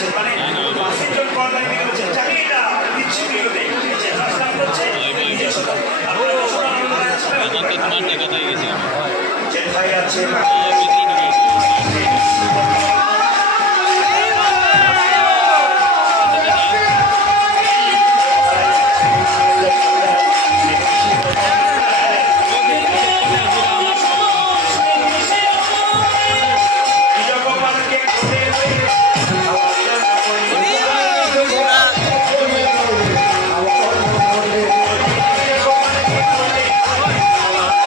করছে মানে 5 জন কর্মী মিলে বলছে চালিয়ে যা দিচ্ছি বিরোধী যে রাস্তায় করছে আপনারা তোমার টাকা দিয়ে গেছে যে ভাই আছে